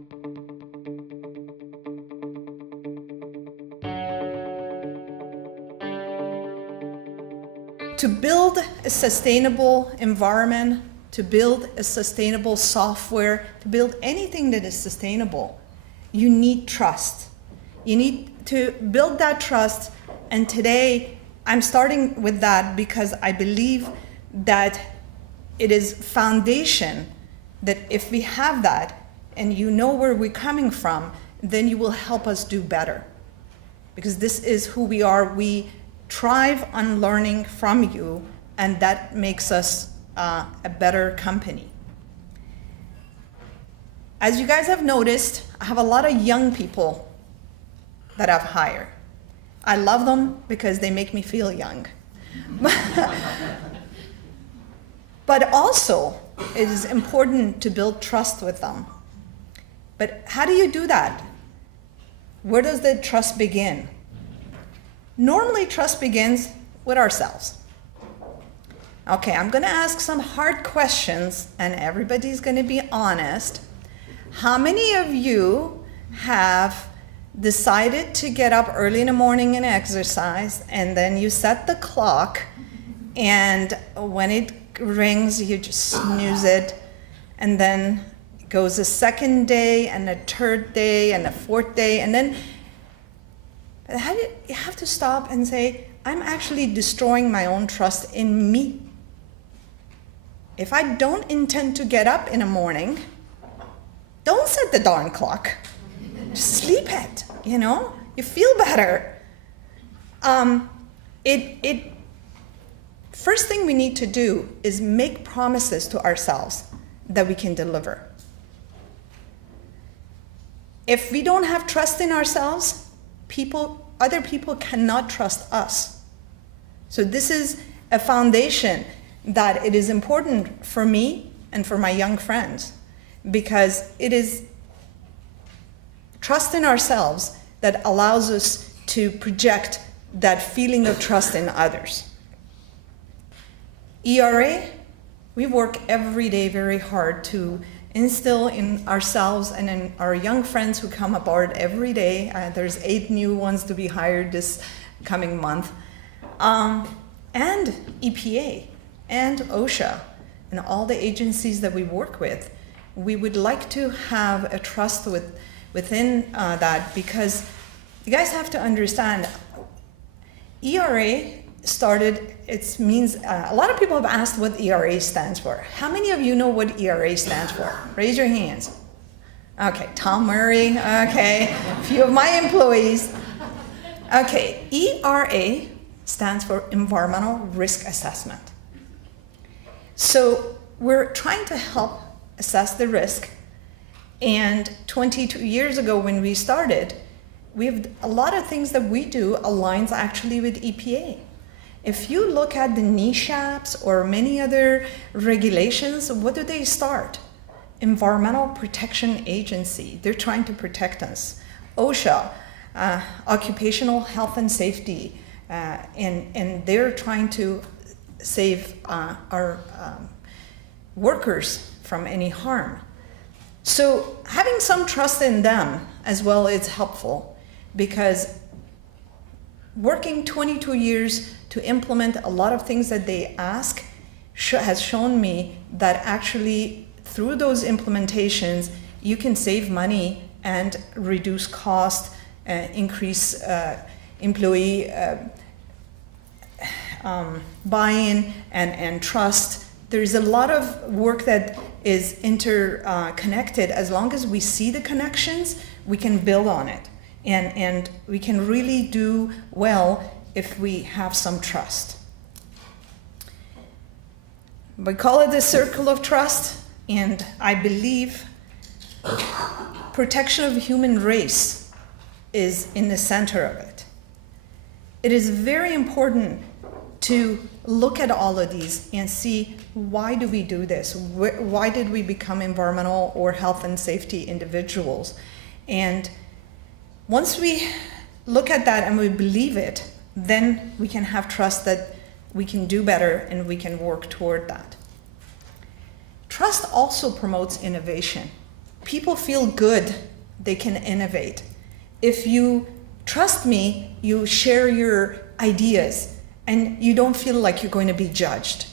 To build a sustainable environment, to build a sustainable software, to build anything that is sustainable, you need trust. You need to build that trust, and today I'm starting with that because I believe that it is foundation that if we have that and you know where we're coming from, then you will help us do better. Because this is who we are. We thrive on learning from you, and that makes us a better company. As you guys have noticed, I have a lot of young people that I've hired. I love them because they make me feel young. But also, it is important to build trust with them. But how do you do that? Where does the trust begin? Normally, trust begins with ourselves. Okay, I'm gonna ask some hard questions, and everybody's gonna be honest. How many of you have decided to get up early in the morning and exercise, and then you set the clock, and when it rings, you just snooze it, and then it goes a second day, and a third day, and a fourth day, and then you have to stop and say, I'm actually destroying my own trust in me. If I don't intend to get up in the morning, don't set the darn clock. Just sleep it, you know? You feel better. First thing we need to do is make promises to ourselves that we can deliver. If we don't have trust in ourselves, other people cannot trust us. So this is a foundation that it is important for me and for my young friends, because it is trust in ourselves that allows us to project that feeling of trust in others. ERA, we work every day very hard to instill in ourselves and in our young friends who come aboard every day. There's 8 new ones to be hired this coming month. And EPA and OSHA and all the agencies that we work with. We would like to have a trust within that, because you guys have to understand, ERA started, it means, a lot of people have asked what ERA stands for. How many of you know what ERA stands for? Raise your hands. Okay, Tom Murray, okay, a few of my employees. Okay, ERA stands for Environmental Risk Assessment. So we're trying to help assess the risk, and 22 years ago when we started, a lot of things that we do aligns actually with EPA. If you look at the NESHAPs or many other regulations, what do they start? Environmental Protection Agency, they're trying to protect us. OSHA, Occupational Health and Safety, and they're trying to save our workers from any harm. So having some trust in them as well is helpful, because working 22 years to implement a lot of things that they ask has shown me that actually through those implementations you can save money and reduce cost, increase employee buy-in and trust. There's a lot of work that is interconnected. As long as we see the connections, we can build on it. And we can really do well if we have some trust. We call it the circle of trust, and I believe protection of the human race is in the center of it. It is very important to look at all of these and see, why do we do this? Why did we become environmental or health and safety individuals? And once we look at that and we believe it, then we can have trust that we can do better and we can work toward that. Trust also promotes innovation. people feel good, they can innovate. If you trust me, you share your ideas and you don't feel like you're going to be judged.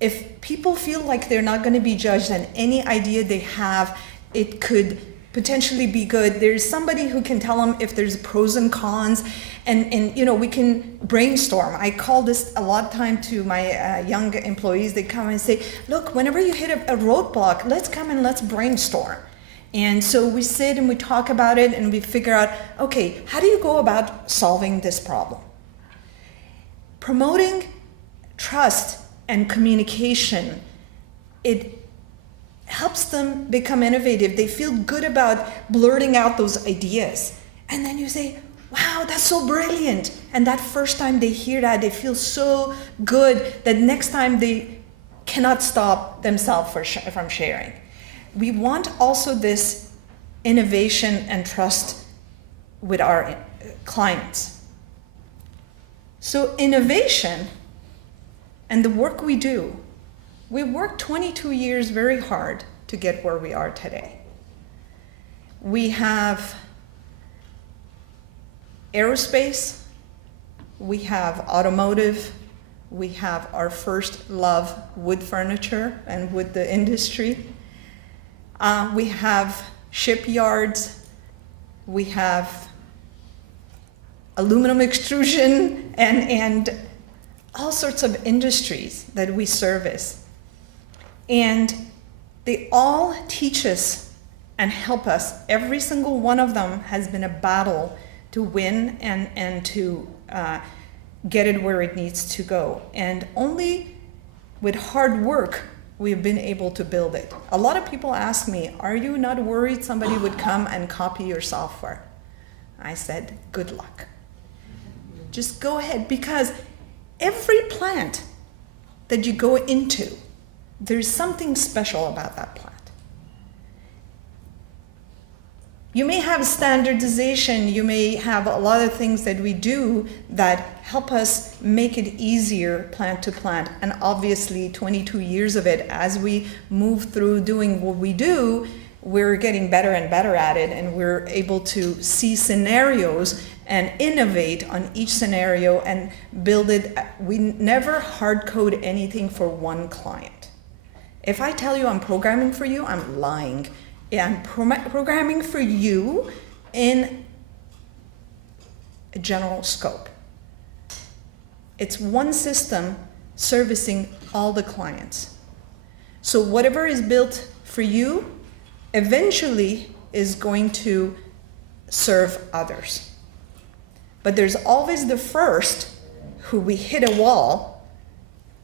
If people feel like they're not going to be judged and any idea they have, it could potentially be good. There's somebody who can tell them if there's pros and cons, and you know, we can brainstorm. I call this a lot of time to my young employees. They come and say, look, whenever you hit a roadblock, let's come and let's brainstorm. And so we sit and we talk about it and we figure out, okay, how do you go about solving this problem? Promoting trust and communication, it helps them become innovative. They feel good about blurting out those ideas. And then you say, wow, that's so brilliant. And that first time they hear that, they feel so good that next time they cannot stop themselves from sharing. We want also this innovation and trust with our clients. So innovation and the work we do, we worked 22 years very hard to get where we are today. We have aerospace, we have automotive, we have our first love, wood furniture and wood the industry. We have shipyards, we have aluminum extrusion and all sorts of industries that we service. And they all teach us and help us. Every single one of them has been a battle to win and to get it where it needs to go. And only with hard work, we've been able to build it. A lot of people ask me, are you not worried somebody would come and copy your software? I said, good luck. Just go ahead, because every plant that you go into, there's something special about that plant. You may have standardization, you may have a lot of things that we do that help us make it easier plant to plant. And obviously 22 years of it, as we move through doing what we do, we're getting better and better at it, and we're able to see scenarios and innovate on each scenario and build it. We never hard code anything for one client. If I tell you I'm programming for you, I'm lying. Yeah, I'm programming for you in a general scope. It's one system servicing all the clients. So whatever is built for you eventually is going to serve others. But there's always the first who we hit a wall,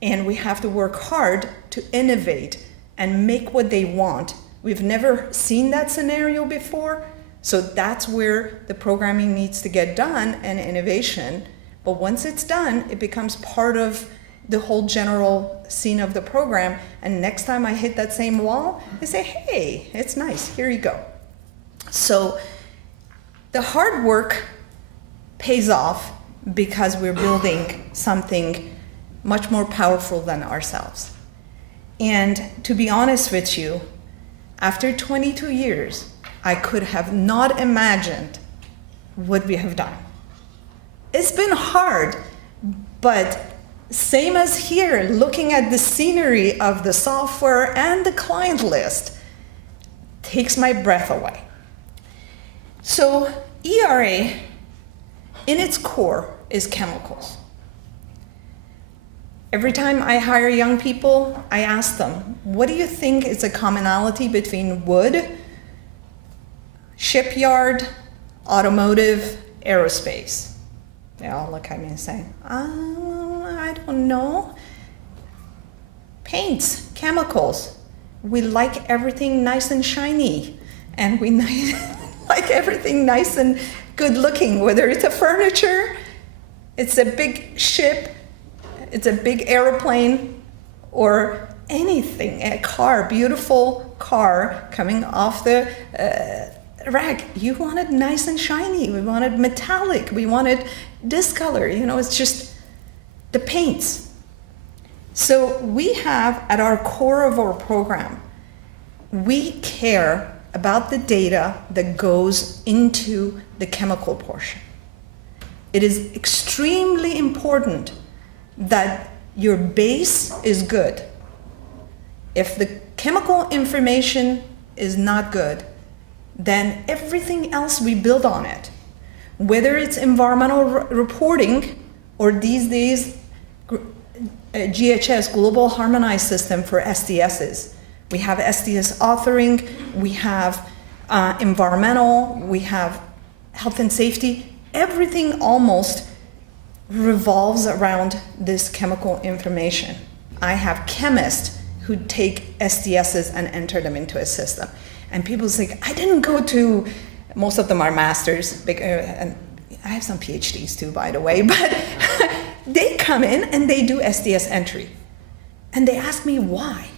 and we have to work hard to innovate and make what they want. We've never seen that scenario before, so that's where the programming needs to get done and innovation. But once it's done, it becomes part of the whole general scene of the program, and next time I hit that same wall, I say, hey, it's nice, here you go. So the hard work pays off because we're building something much more powerful than ourselves. And to be honest with you, after 22 years, I could have not imagined what we have done. It's been hard, but same as here, looking at the scenery of the software and the client list takes my breath away. So ERA, in its core, is chemicals. Every time I hire young people, I ask them, what do you think is a commonality between wood, shipyard, automotive, aerospace? They all look at me and say, I don't know. Paints, chemicals. We like everything nice and shiny, and we like everything nice and good looking, whether it's a furniture, it's a big ship, it's a big airplane, or anything, a car, beautiful car coming off the rack. You want it nice and shiny. We want it metallic. We want it this color. You know, it's just the paints. So we have at our core of our program, we care about the data that goes into the chemical portion. It is extremely important that your base is good. If the chemical information is not good, then everything else we build on it, whether it's environmental reporting or these days GHS, Global Harmonized System for SDSs. We have SDS authoring, we have environmental, we have health and safety. Everything almost revolves around this chemical information. I have chemists who take SDSs and enter them into a system. And people say, I didn't go to, most of them are masters, and I have some PhDs too, by the way, but they come in and they do SDS entry. And they ask me why. I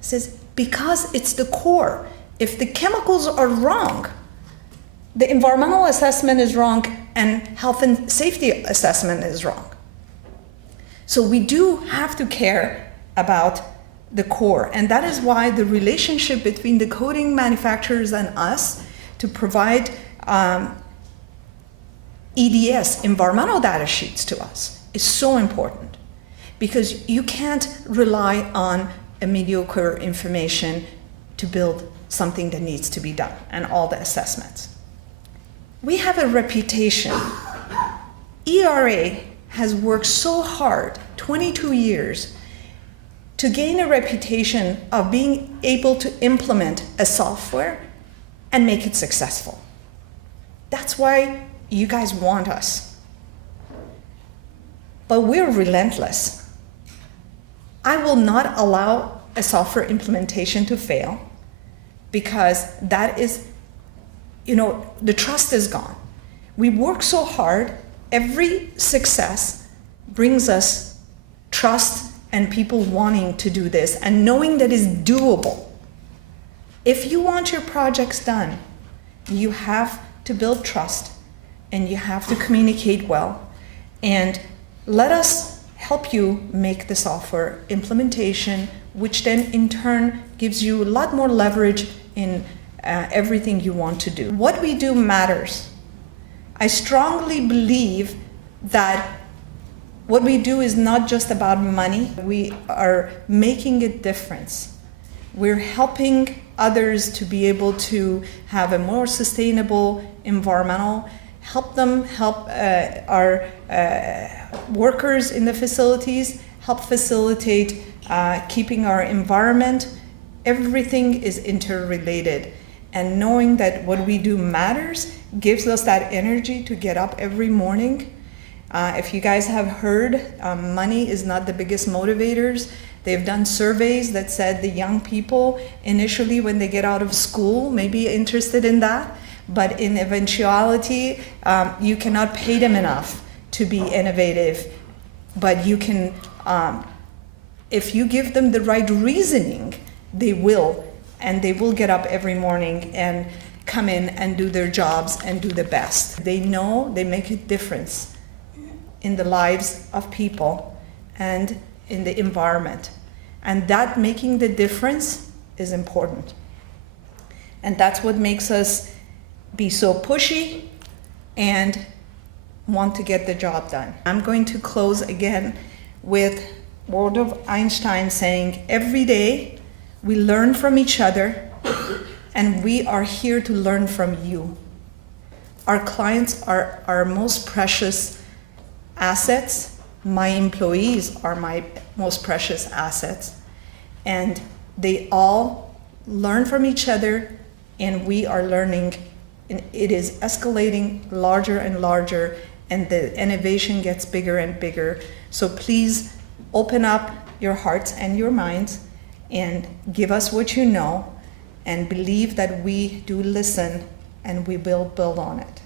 says, because it's the core. If the chemicals are wrong, the environmental assessment is wrong and health and safety assessment is wrong. So we do have to care about the core. And that is why the relationship between the coating manufacturers and us to provide EDS, environmental data sheets, to us is so important, because you can't rely on a mediocre information to build something that needs to be done and all the assessments. We have a reputation. ERA has worked so hard, 22 years, to gain a reputation of being able to implement a software and make it successful. That's why you guys want us. But we're relentless. I will not allow a software implementation to fail, because that is, the trust is gone. We work so hard. Every success brings us trust and people wanting to do this and knowing that it's doable. If you want your projects done, you have to build trust and you have to communicate well, and let us help you make the software implementation, which then in turn gives you a lot more leverage in everything you want to do. What we do matters. I strongly believe that what we do is not just about money. We are making a difference. We're helping others to be able to have a more sustainable environmental, help our workers in the facilities, help facilitate keeping our environment. Everything is interrelated. And knowing that what we do matters gives us that energy to get up every morning. If you guys have heard, money is not the biggest motivators. They've done surveys that said the young people initially when they get out of school may be interested in that, but in eventuality, you cannot pay them enough to be innovative. But you can, if you give them the right reasoning, they will. And they will get up every morning and come in and do their jobs and do the best. They know they make a difference in the lives of people and in the environment. And that making the difference is important. And that's what makes us be so pushy and want to get the job done. I'm going to close again with word of Einstein saying, every day we learn from each other, and we are here to learn from you. Our clients are our most precious assets. My employees are my most precious assets. And they all learn from each other, and we are learning. And it is escalating larger and larger, and the innovation gets bigger and bigger. So please open up your hearts and your minds and give us what you know, and believe that we do listen and we will build on it.